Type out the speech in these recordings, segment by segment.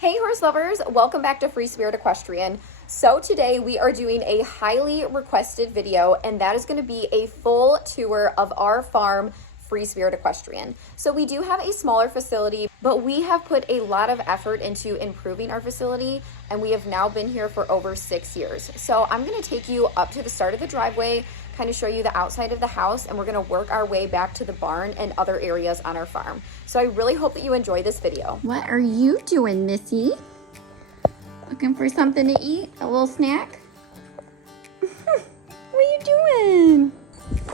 Hey horse lovers, welcome back to Free Spirit Equestrian. So today we are doing a highly requested video, and that is going to be a full tour of our farm, Free Spirit Equestrian. So we do have a smaller facility, but we have put a lot of effort into improving our facility, and we have now been here for over 6 years. So I'm going to take you up to the start of the driveway, kind of show you the outside of the house, and we're going to work our way back to the barn and other areas on our farm. So I really hope that you enjoy this video. What are you doing, Missy? Looking for something to eat? A little snack? What are you doing?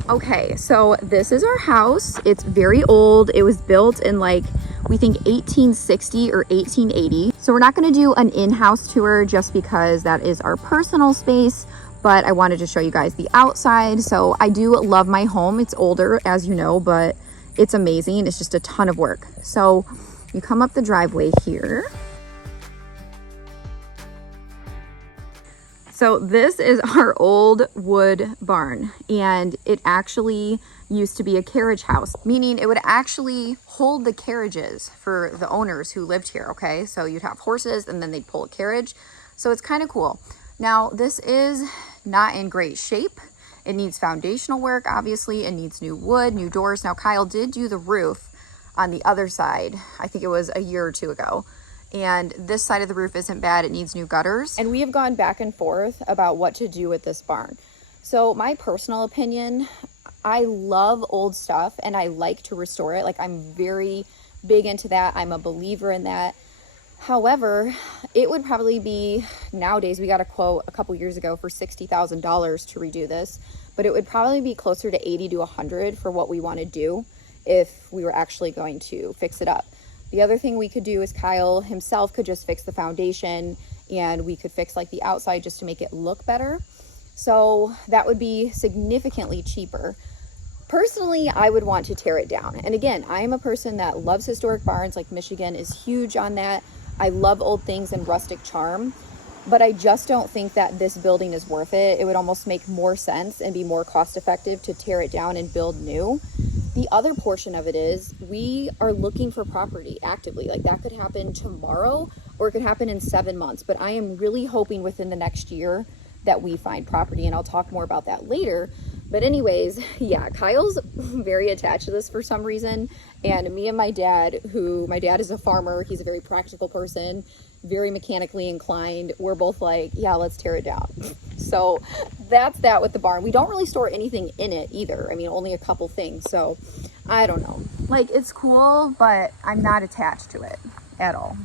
Okay, so this is our house. It's very old. It was built in we think 1860 or 1880. So we're not gonna do an in-house tour just because that is our personal space, but I wanted to show you guys the outside. So I do love my home. It's older, as you know, but it's amazing. It's just a ton of work. So you come up the driveway here. So this is our old wood barn, and it actually used to be a carriage house, meaning it would actually hold the carriages for the owners who lived here, okay? So you'd have horses and then they'd pull a carriage. So it's kind of cool. Now this is not in great shape. It needs foundational work, obviously. It needs new wood, new doors. Now Kyle did do the roof on the other side. I think it was a year or two ago. And this side of the roof isn't bad. It needs new gutters. And we have gone back and forth about what to do with this barn. So my personal opinion, I love old stuff and I like to restore it. Like, I'm very big into that. I'm a believer in that. However, it would probably be, nowadays we got a quote a couple years ago for $60,000 to redo this, but it would probably be closer to 80 to 100 for what we want to do if we were actually going to fix it up. The other thing we could do is Kyle himself could just fix the foundation, and we could fix the outside just to make it look better. So that would be significantly cheaper. Personally, I would want to tear it down. And again, I am a person that loves historic barns. Like, Michigan is huge on that. I love old things and rustic charm, but I just don't think that this building is worth it. It would almost make more sense and be more cost effective to tear it down and build new. The other portion of it is we are looking for property actively. Like, that could happen tomorrow or it could happen in 7 months, but I am really hoping within the next year that we find property, and I'll talk more about that later. But anyways, yeah, Kyle's very attached to this for some reason. And me and my dad is a farmer. He's a very practical person, very mechanically inclined. We're both like, yeah, let's tear it down. So that's that with the barn. We don't really store anything in it either. I mean, only a couple things. So I don't know. It's cool, but I'm not attached to it at all.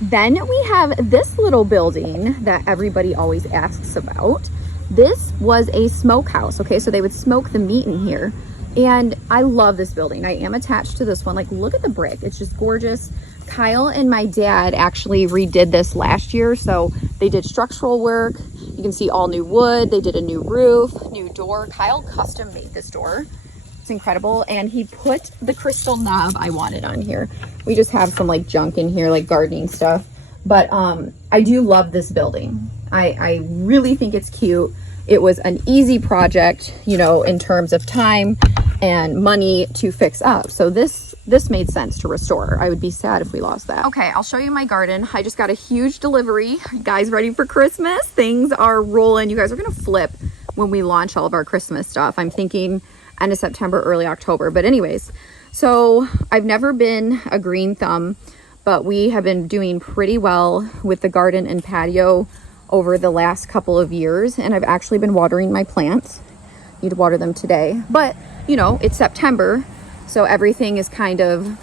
Then we have this little building that everybody always asks about. This was a smokehouse, okay? So they would smoke the meat in here. And I love this building. I am attached to this one. Look at the brick. It's just gorgeous. Kyle and my dad actually redid this last year. So they did structural work. You can see all new wood. They did a new roof, new door. Kyle custom made this door. It's incredible. And he put the crystal knob I wanted on here. We just have some junk in here, gardening stuff. But I do love this building. I really think it's cute. It was an easy project, in terms of time and money to fix up. So this made sense to restore. I would be sad if we lost that. Okay, I'll show you my garden. I just got a huge delivery. You guys ready for Christmas? Things are rolling. You guys are gonna flip when we launch all of our Christmas stuff. I'm thinking end of September, early October. But anyways, so I've never been a green thumb, but we have been doing pretty well with the garden and patio over the last couple of years, and I've actually been watering my plants. Need to water them today, but it's September, so everything is kind of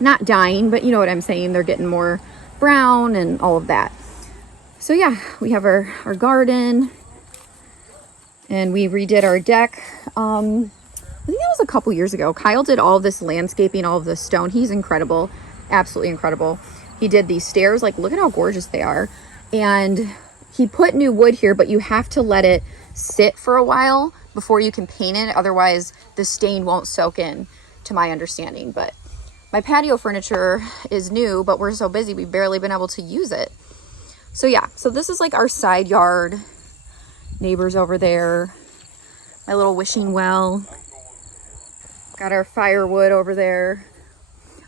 not dying, but you know what I'm saying, they're getting more brown and all of that. So yeah, we have our garden, and we redid our deck. I think that was a couple years ago. Kyle did all of this landscaping, all of this stone. He's incredible, absolutely incredible. He did these stairs. Look at how gorgeous they are. And he put new wood here, but you have to let it sit for a while before you can paint it. Otherwise, the stain won't soak in, to my understanding. But my patio furniture is new, but we're so busy, we've barely been able to use it. So yeah, so this is our side yard. Neighbors over there. My little wishing well. Got our firewood over there.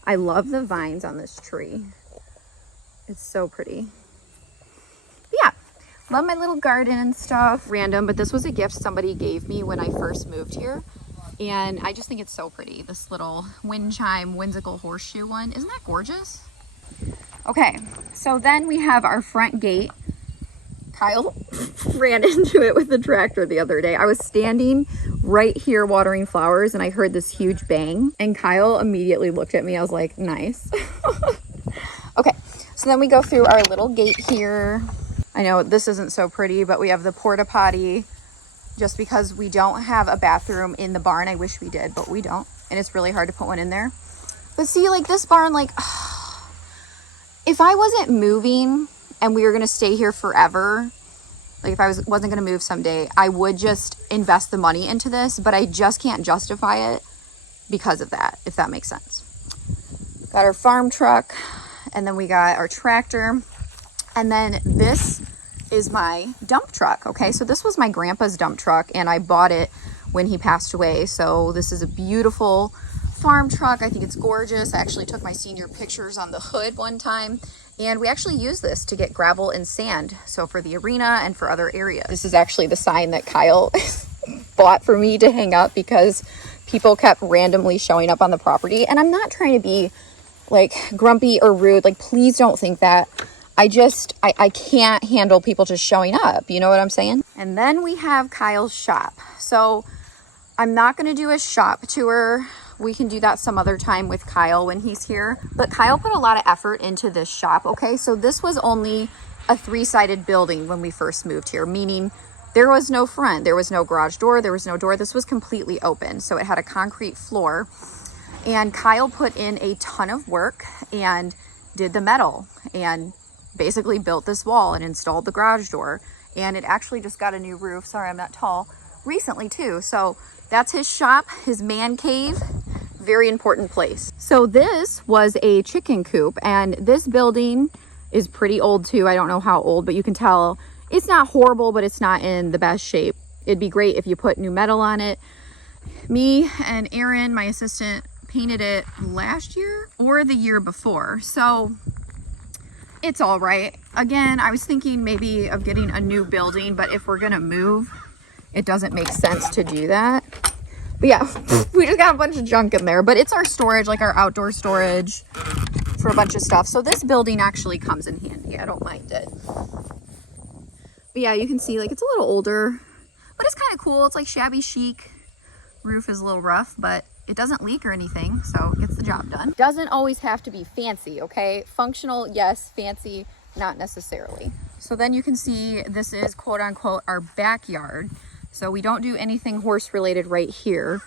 I love the vines on this tree. It's so pretty. But yeah, love my little garden and stuff. Random, but this was a gift somebody gave me when I first moved here. And I just think it's so pretty. This little wind chime, whimsical horseshoe one. Isn't that gorgeous? Okay, so then we have our front gate. Kyle ran into it with the tractor the other day. I was standing right here watering flowers and I heard this huge bang. And Kyle immediately looked at me. I was like, nice. Okay, so then we go through our little gate here. I know this isn't so pretty, but we have the porta potty. Just because we don't have a bathroom in the barn. I wish we did, but we don't. And it's really hard to put one in there. But see, like this barn, like, if I wasn't moving and we were going to stay here forever, like if I wasn't going to move someday, I would just invest the money into this, but I just can't justify it because of that, if that makes sense. Got our farm truck, and then we got our tractor, and then this is my dump truck. Okay, so this was my grandpa's dump truck and I bought it when he passed away. So this is a beautiful farm truck. I think it's gorgeous. I actually took my senior pictures on the hood one time, and we actually use this to get gravel and sand, so for the arena and for other areas. This is actually the sign that Kyle bought for me to hang up because people kept randomly showing up on the property. And I'm not trying to be like grumpy or rude, like please don't think that. I can't handle people just showing up. You know what I'm saying? And then we have Kyle's shop. So I'm not going to do a shop tour. We can do that some other time with Kyle when he's here. But Kyle put a lot of effort into this shop. Okay, so this was only a 3-sided building when we first moved here, meaning there was no front, there was no garage door, there was no door. This was completely open. So it had a concrete floor. And Kyle put in a ton of work and did the metal and basically built this wall and installed the garage door. And it actually just got a new roof, sorry I'm not tall, recently too. So that's his shop, his man cave, very important place. So this was a chicken coop, and this building is pretty old too. I don't know how old, but you can tell it's not horrible, but it's not in the best shape. It'd be great if you put new metal on it. Me and Aaron, my assistant, painted it last year or the year before. So it's all right. Again, I was thinking maybe of getting a new building, but if we're gonna move, it doesn't make sense to do that. But yeah, we just got a bunch of junk in there, but it's our storage, like our outdoor storage for a bunch of stuff. So this building actually comes in handy. I don't mind it. But yeah, you can see like it's a little older, but it's kind of cool. It's like shabby chic. Roof is a little rough, but it doesn't leak or anything, so it gets the job done. Doesn't always have to be fancy, okay? Functional, yes. Fancy, not necessarily. So then you can see this is quote unquote our backyard. So we don't do anything horse related right here.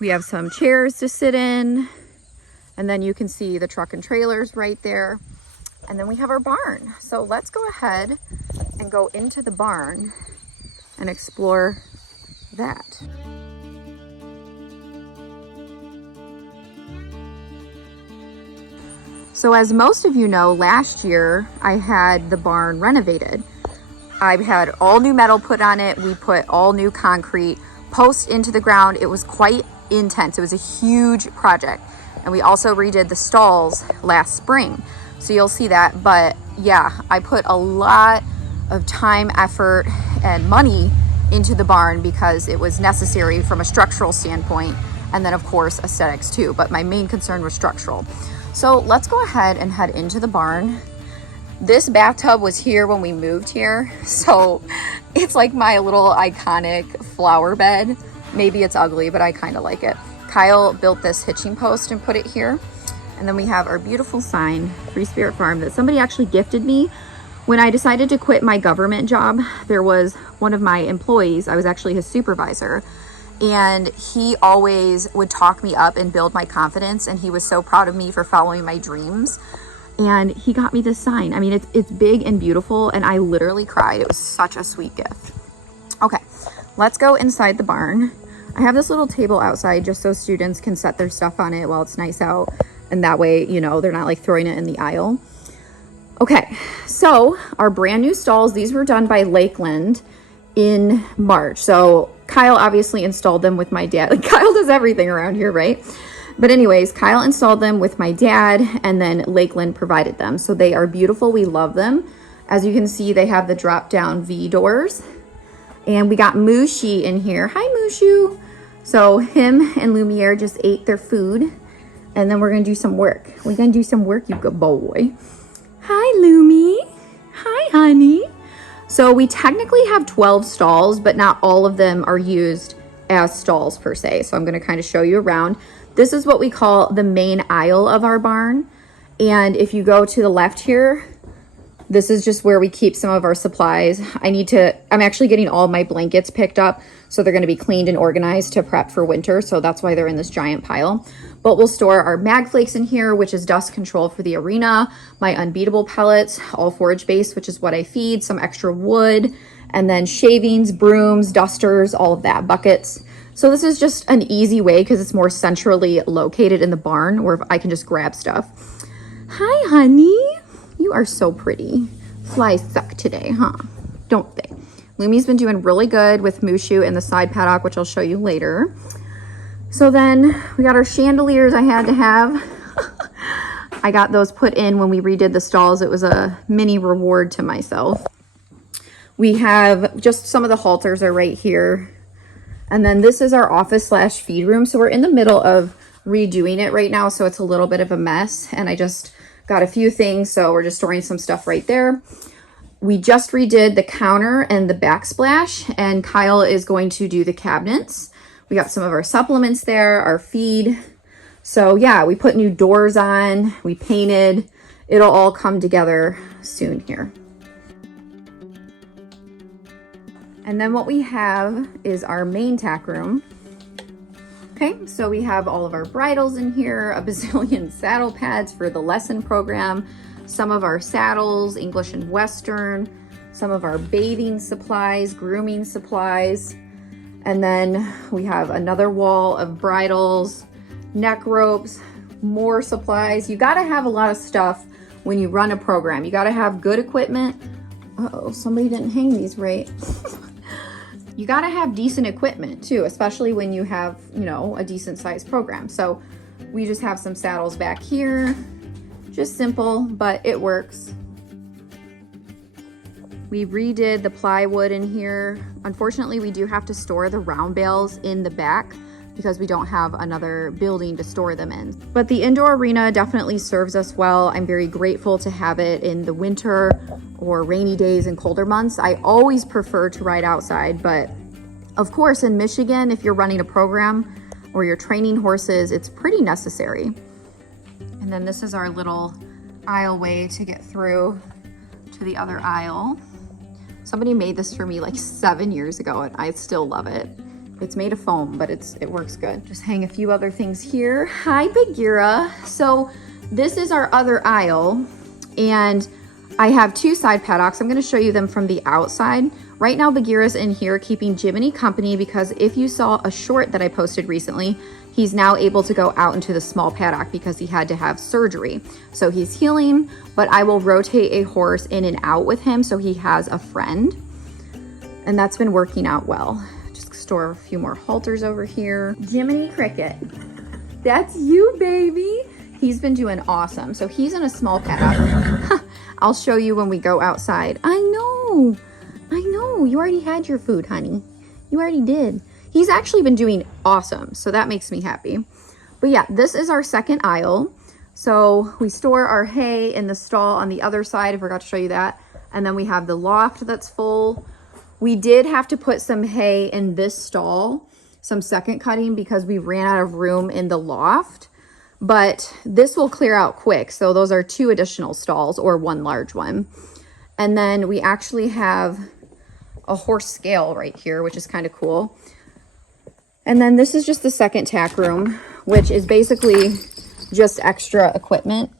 We have some chairs to sit in, and then you can see the truck and trailers right there. And then we have our barn. So let's go ahead and go into the barn and explore that. So as most of you know, last year I had the barn renovated. I had all new metal put on it. We put all new concrete posts into the ground. It was quite intense. It was a huge project. And we also redid the stalls last spring. So you'll see that. But yeah, I put a lot of time, effort, and money into the barn because it was necessary from a structural standpoint. And then of course, aesthetics too. But my main concern was structural. So let's go ahead and head into the barn. This bathtub was here when we moved here. So it's like my little iconic flower bed. Maybe it's ugly, but I kind of like it. Kyle built this hitching post and put it here. And then we have our beautiful sign, Free Spirit Farm, that somebody actually gifted me. When I decided to quit my government job, there was one of my employees, I was actually his supervisor, and he always would talk me up and build my confidence, and he was so proud of me for following my dreams. And he got me this sign. I mean, it's big and beautiful, and I literally cried. It was such a sweet gift. Okay, let's go inside the barn. I have this little table outside just so students can set their stuff on it while it's nice out, and that way, you know, they're not like throwing it in the aisle. Okay, so our brand new stalls, these were done by Lakeland in March. So Kyle obviously installed them with my dad. Like, Kyle does everything around here, right? But anyways, Kyle installed them with my dad, and then Lakeland provided them. So they are beautiful. We love them. As you can see, they have the drop down V doors. And we got Mushu in here. Hi, Mushu. So him and Lumiere just ate their food, and then we're gonna do some work. We're gonna do some work, you good boy. Hi, Lumi. Hi, honey. So we technically have 12 stalls, but not all of them are used as stalls per se. So I'm gonna kind of show you around. This is what we call the main aisle of our barn. And if you go to the left here, this is just where we keep some of our supplies. I'm actually getting all my blankets picked up, so they're gonna be cleaned and organized to prep for winter. So that's why they're in this giant pile. But we'll store our mag flakes in here, which is dust control for the arena, my unbeatable pellets, all forage based, which is what I feed, some extra wood, and then shavings, brooms, dusters, all of that, buckets. So this is just an easy way because it's more centrally located in the barn where I can just grab stuff. Hi, honey. You are so pretty. Flies suck today, huh? Don't they? Lumi's been doing really good with Mushu and the side paddock, which I'll show you later. So then we got our chandeliers I had to have. I got those put in when we redid the stalls. It was a mini reward to myself. We have just some of the halters are right here. And then this is our office / feed room. So we're in the middle of redoing it right now. So it's a little bit of a mess, and I just got a few things, so we're just storing some stuff right there. We just redid the counter and the backsplash, and Kyle is going to do the cabinets. We got some of our supplements there, our feed. So yeah, we put new doors on, we painted. It'll all come together soon here. And then what we have is our main tack room. Okay, so we have all of our bridles in here, a bazillion saddle pads for the lesson program, some of our saddles, English and Western, some of our bathing supplies, grooming supplies, and then we have another wall of bridles, neck ropes, more supplies. You gotta have a lot of stuff when you run a program. You gotta have good equipment. Uh-oh, somebody didn't hang these right. You gotta have decent equipment too, especially when you have, you know, a decent sized program. So we just have some saddles back here, just simple, but it works. We redid the plywood in here. Unfortunately, we do have to store the round bales in the back because we don't have another building to store them in. But the indoor arena definitely serves us well. I'm very grateful to have it in the winter or rainy days and colder months. I always prefer to ride outside, but of course in Michigan, if you're running a program or you're training horses, it's pretty necessary. And then this is our little aisleway to get through to the other aisle. Somebody made this for me like 7 years ago and I still love it. It's made of foam, but it works good. Just hang a few other things here. Hi, Bagheera. So this is our other aisle, and I have 2 side paddocks. I'm gonna show you them from the outside. Right now, Bagheera's in here keeping Jiminy company because if you saw a short that I posted recently, he's now able to go out into the small paddock because he had to have surgery. So he's healing, but I will rotate a horse in and out with him so he has a friend. And that's been working out well. Store a few more halters over here. Jiminy Cricket, that's you, baby. He's been doing awesome. So he's in a small paddock. I'll show you when we go outside. I know. You already had your food, honey. You already did. He's actually been doing awesome, so that makes me happy. But yeah, this is our second aisle. So we store our hay in the stall on the other side. I forgot to show you that. And then we have the loft that's full. We did have to put some hay in this stall, some second cutting, because we ran out of room in the loft, but this will clear out quick. So those are 2 additional stalls or 1 large one. And then we actually have a horse scale right here, which is kind of cool. And then this is just the second tack room, which is basically just extra equipment.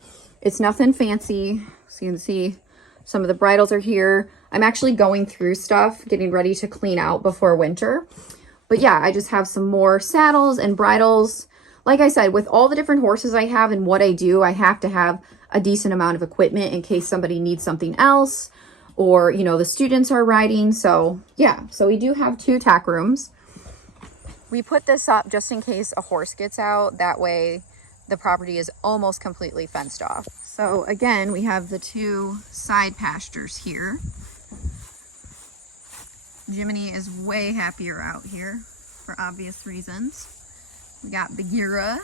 It's nothing fancy. So you can see some of the bridles are here. I'm actually going through stuff, getting ready to clean out before winter. But yeah, I just have some more saddles and bridles. Like I said, with all the different horses I have and what I do, I have to have a decent amount of equipment in case somebody needs something else or, you know, the students are riding. So yeah, so we do have 2 tack rooms. We put this up just in case a horse gets out. That way the property is almost completely fenced off. So again, we have the 2 side pastures here. Jiminy is way happier out here for obvious reasons. We got BAGHEERA.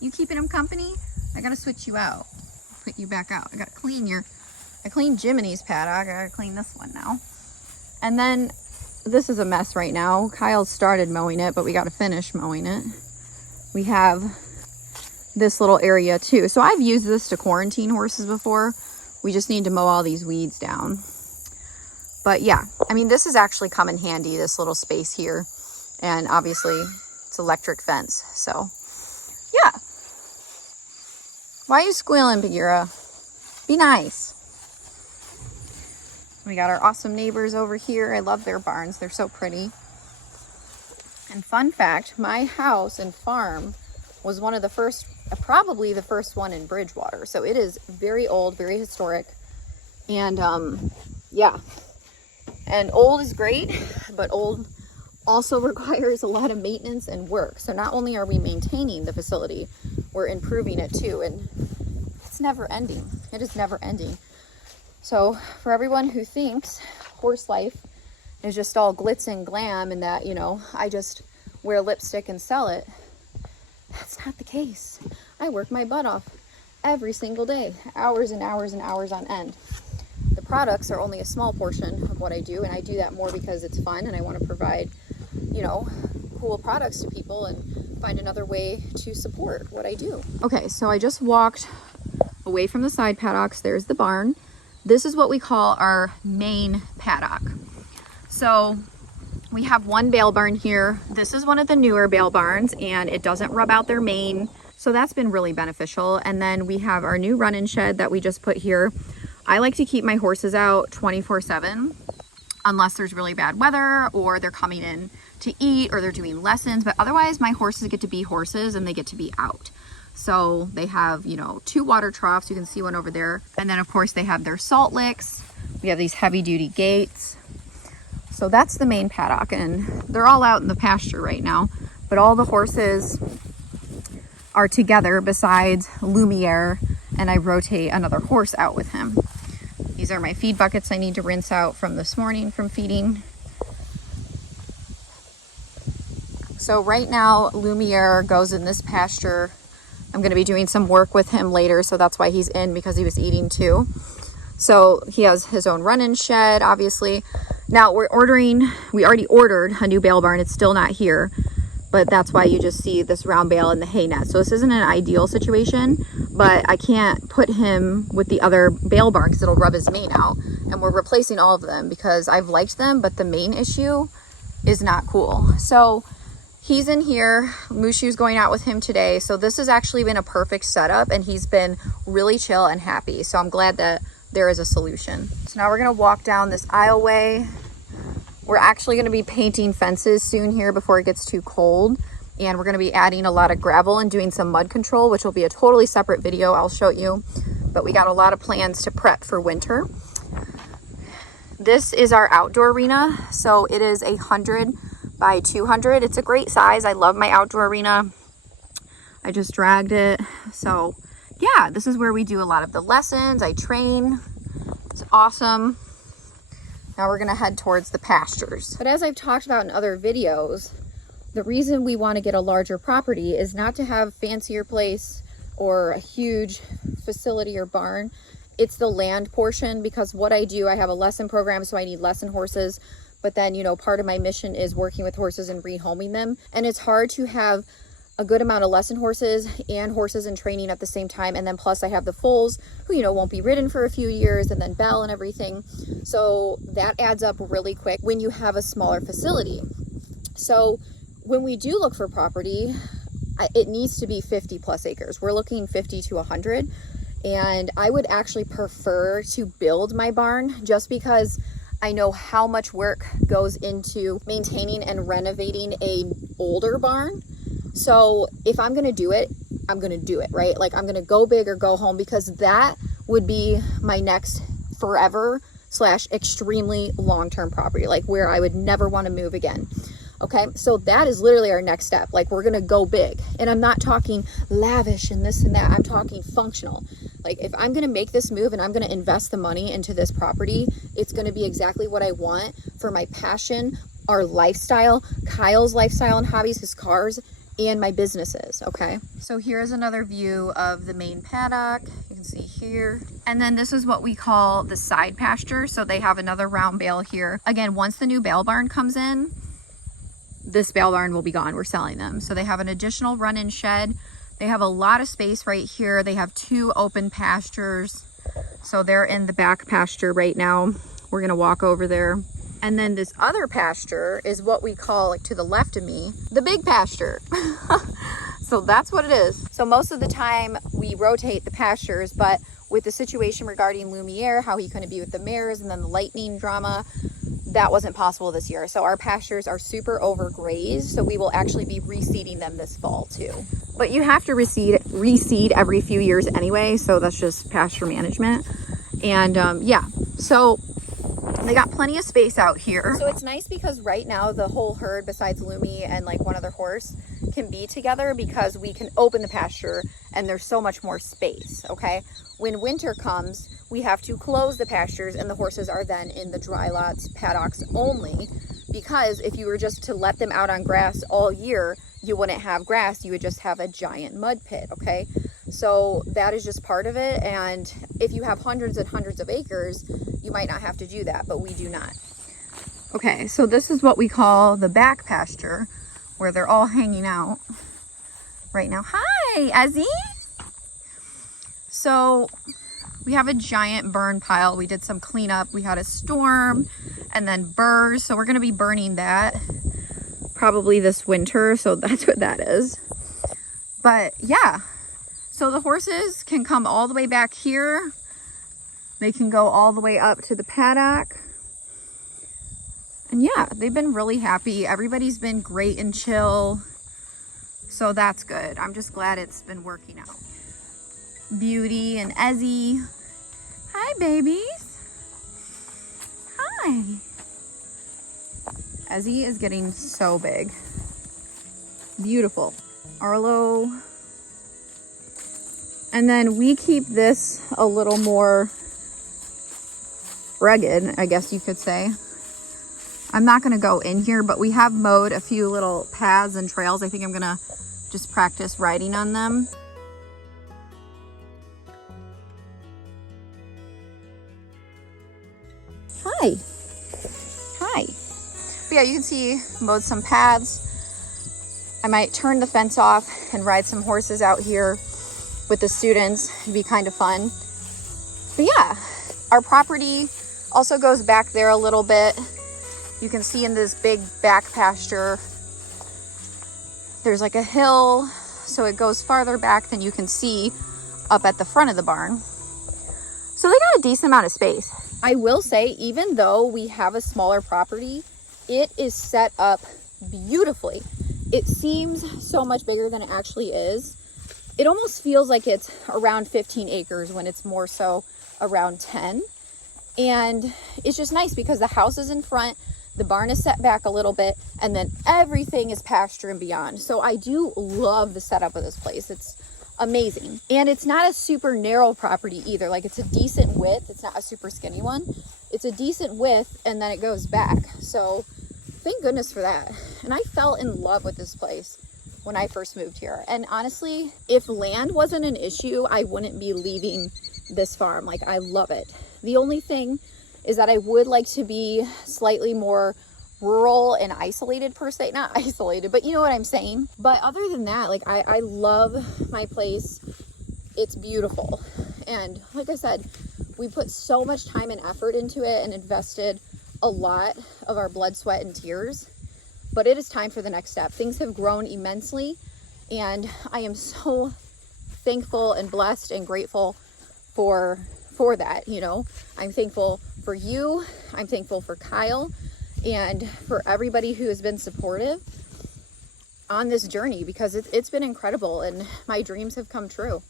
You keeping him company? I gotta switch you out. Put you back out. I gotta clean I cleaned Jiminy's paddock. I gotta clean this one now. And then this is a mess right now. Kyle started mowing it, but we gotta finish mowing it. We have this little area too. So I've used this to quarantine horses before. We just need to mow all these weeds down. But yeah, I mean, this has actually come in handy, this little space here. And obviously it's electric fence. So yeah. Why are you squealing, BAGHEERA? Be nice. We got our awesome neighbors over here. I love their barns. They're so pretty. And fun fact, my house and farm was one of the first, probably the first one in Bridgewater. So it is very old, very historic. And yeah. And old is great, but old also requires a lot of maintenance and work. So not only are we maintaining the facility, we're improving it too. And it's never ending. It is never ending. So for everyone who thinks horse life is just all glitz and glam and that, you know, I just wear lipstick and sell it, that's not the case. I work my butt off every single day, hours and hours and hours on end. The products are only a small portion of what I do, and I do that more because it's fun and I want to provide, you know, cool products to people and find another way to support what I do. Okay, so I just walked away from the side paddocks. There's the barn. This is what we call our main paddock. So we have one bale barn here. This is one of the newer bale barns and it doesn't rub out their mane. So that's been really beneficial. And then we have our new run-in shed that we just put here. I like to keep my horses out 24/7 unless there's really bad weather or they're coming in to eat or they're doing lessons. But otherwise my horses get to be horses and they get to be out. So they have, you know, 2 water troughs. You can see one over there. And then of course they have their salt licks. We have these heavy duty gates. So that's the main paddock and they're all out in the pasture right now. But all the horses are together besides Lumiere, and I rotate another horse out with him. These are my feed buckets I need to rinse out from this morning from feeding. So right now Lumiere goes in this pasture. I'm going to be doing some work with him later, so that's why he's in, because he was eating too. So he has his own run-in shed, obviously. Now we already ordered a new bale barn. It's still not here, but that's why you just see this round bale and the hay net. So this isn't an ideal situation, but I can't put him with the other bale barn because it'll rub his mane out. And we're replacing all of them because I've liked them, but the mane issue is not cool. So he's in here. Mushu's going out with him today. So this has actually been a perfect setup and he's been really chill and happy. So I'm glad that there is a solution. So now we're gonna walk down this aisleway. We're actually gonna be painting fences soon here before it gets too cold. And we're gonna be adding a lot of gravel and doing some mud control, which will be a totally separate video I'll show you. But we got a lot of plans to prep for winter. This is our outdoor arena. So it is 100 by 200. It's a great size. I love my outdoor arena. I just dragged it. So yeah, this is where we do a lot of the lessons. I train. It's awesome. Now we're gonna head towards the pastures. But as I've talked about in other videos, the reason we want to get a larger property is not to have a fancier place or a huge facility or barn. It's the land portion, because what I do, I have a lesson program, so I need lesson horses. But then, you know, part of my mission is working with horses and rehoming them. And it's hard to have a good amount of lesson horses and horses in training at the same time. And then plus I have the foals who, you know, won't be ridden for a few years, and then Belle and everything. So that adds up really quick when you have a smaller facility. So when we do look for property, it needs to be 50 plus acres. We're looking 50 to 100. And I would actually prefer to build my barn just because I know how much work goes into maintaining and renovating an older barn. So if I'm gonna do it, I'm gonna do it, right? Like I'm gonna go big or go home, because that would be my next forever / extremely long-term property, like where I would never want to move again. Okay, so that is literally our next step. Like, we're gonna go big. And I'm not talking lavish and this and that. I'm talking functional. Like, if I'm gonna make this move and I'm gonna invest the money into this property, it's gonna be exactly what I want for my passion, our lifestyle, Kyle's lifestyle and hobbies, his cars, and my businesses, okay? So here's another view of the main paddock. You can see here. And then this is what we call the side pasture. So they have another round bale here. Again, once the new bale barn comes in, this bale barn will be gone. We're selling them. So they have an additional run-in shed. They have a lot of space right here. They have 2 open pastures. So they're in the back pasture right now. We're gonna walk over there. And then this other pasture is what we call, like to the left of me, the big pasture. So that's what it is. So most of the time we rotate the pastures, but with the situation regarding Lumiere, how he couldn't be with the mares and then the lightning drama, that wasn't possible this year. So our pastures are super overgrazed. So we will actually be reseeding them this fall too. But you have to reseed every few years anyway. So that's just pasture management. And yeah, so they got plenty of space out here. So it's nice because right now the whole herd besides Lumi and like one other horse can be together because we can open the pasture and there's so much more space, okay? When winter comes, we have to close the pastures and the horses are then in the dry lots, paddocks only, because if you were just to let them out on grass all year, you wouldn't have grass, you would just have a giant mud pit, okay? So that is just part of it. And if you have hundreds and hundreds of acres, you might not have to do that, but we do not. Okay, so this is what we call the back pasture, where they're all hanging out right now. Hi, Ezzy. So we have a giant burn pile. We did some cleanup. We had a storm and then burrs. So we're gonna be burning that probably this winter. So that's what that is. But yeah, so the horses can come all the way back here. They can go all the way up to the paddock. And yeah, they've been really happy. Everybody's been great and chill. So that's good. I'm just glad it's been working out. Beauty and Ezzy. Hi, babies. Hi. Ezzy is getting so big. Beautiful. Arlo. And then we keep this a little more rugged, I guess you could say. I'm not going to go in here, but we have mowed a few little paths and trails. I think I'm going to just practice riding on them. Hi. Hi. But yeah, you can see mowed some paths. I might turn the fence off and ride some horses out here with the students. It'd be kind of fun. But yeah, our property also goes back there a little bit. You can see in this big back pasture, there's like a hill, so it goes farther back than you can see up at the front of the barn. So they got a decent amount of space. I will say, even though we have a smaller property, it is set up beautifully. It seems so much bigger than it actually is. It almost feels like it's around 15 acres when it's more so around 10. And it's just nice because the house is in front, the barn is set back a little bit, and then everything is pasture and beyond. So I do love the setup of this place. It's amazing. And it's not a super narrow property either. Like, it's a decent width. It's not a super skinny one. It's a decent width, and then it goes back. So thank goodness for that. And I fell in love with this place when I first moved here. And honestly, if land wasn't an issue, I wouldn't be leaving this farm. Like, I love it. The only thing is that I would like to be slightly more rural and isolated per se. Not isolated, but you know what I'm saying. But other than that, like, I love my place. It's beautiful. And like I said, we put so much time and effort into it and invested a lot of our blood, sweat, and tears. But it is time for the next step. Things have grown immensely, and I am so thankful and blessed and grateful for that. You know, I'm thankful for you. I'm thankful for Kyle and for everybody who has been supportive on this journey, because it's been incredible and my dreams have come true.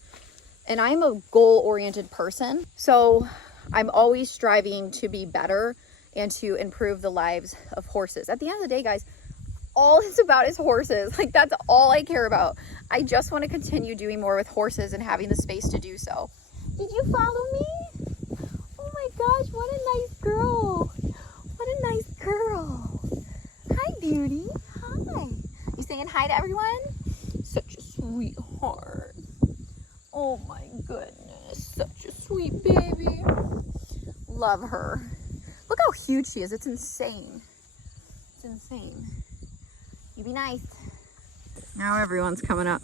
And I'm a goal-oriented person, so I'm always striving to be better and to improve the lives of horses. At the end of the day, guys, all it's about is horses. Like, that's all I care about. I just want to continue doing more with horses and having the space to do so. Did you follow me? Oh my gosh, what a nice girl. What a nice girl. Hi, beauty. Hi. You saying hi to everyone? Such a sweetheart. Oh my goodness, such a sweet baby. Love her. Look how huge she is. It's insane. It's insane. You be nice. Now everyone's coming up.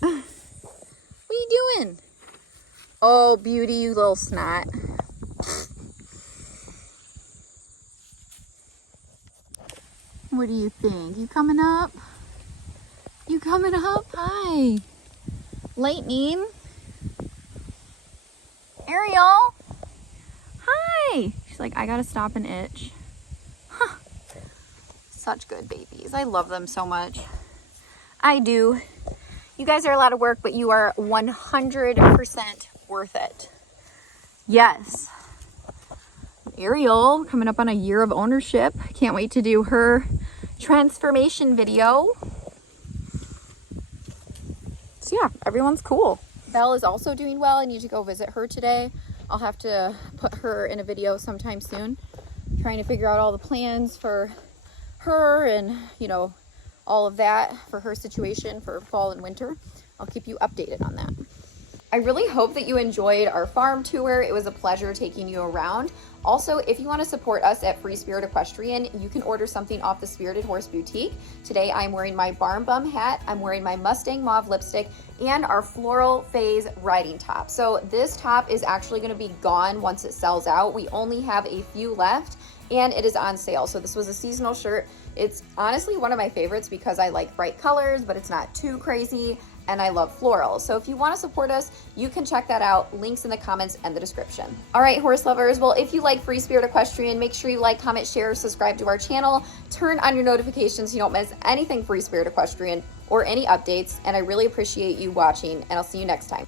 What are you doing? Oh, beauty, you little snot. What do you think? You coming up? You coming up? Hi. Lightning. Ariel. Hi. She's like, I gotta stop and itch. Huh. Such good babies. I love them so much. I do. You guys are a lot of work, but you are 100% worth it. Yes. Ariel coming up on a year of ownership. Can't wait to do her transformation video. So yeah, everyone's cool. Belle is also doing well. I need to go visit her today. I'll have to put her in a video sometime soon. Trying to figure out all the plans for her and, you know, all of that for her situation for fall and winter. I'll keep you updated on that. I really hope that you enjoyed our farm tour. It was a pleasure taking you around. Also, if you want to support us at Free Spirit Equestrian, you can order something off the Spirited Horse Boutique. Today, I'm wearing my Barn Bum hat, I'm wearing my Mustang Mauve lipstick, and our Floral Phase riding top. So this top is actually going to be gone once it sells out. We only have a few left, and it is on sale. So this was a seasonal shirt. It's honestly one of my favorites because I like bright colors, but it's not too crazy, and I love florals. So if you want to support us, you can check that out. Links in the comments and the description. All right, horse lovers. Well, if you like Free Spirit Equestrian, make sure you like, comment, share, subscribe to our channel, turn on your notifications so you don't miss anything Free Spirit Equestrian or any updates. And I really appreciate you watching, and I'll see you next time.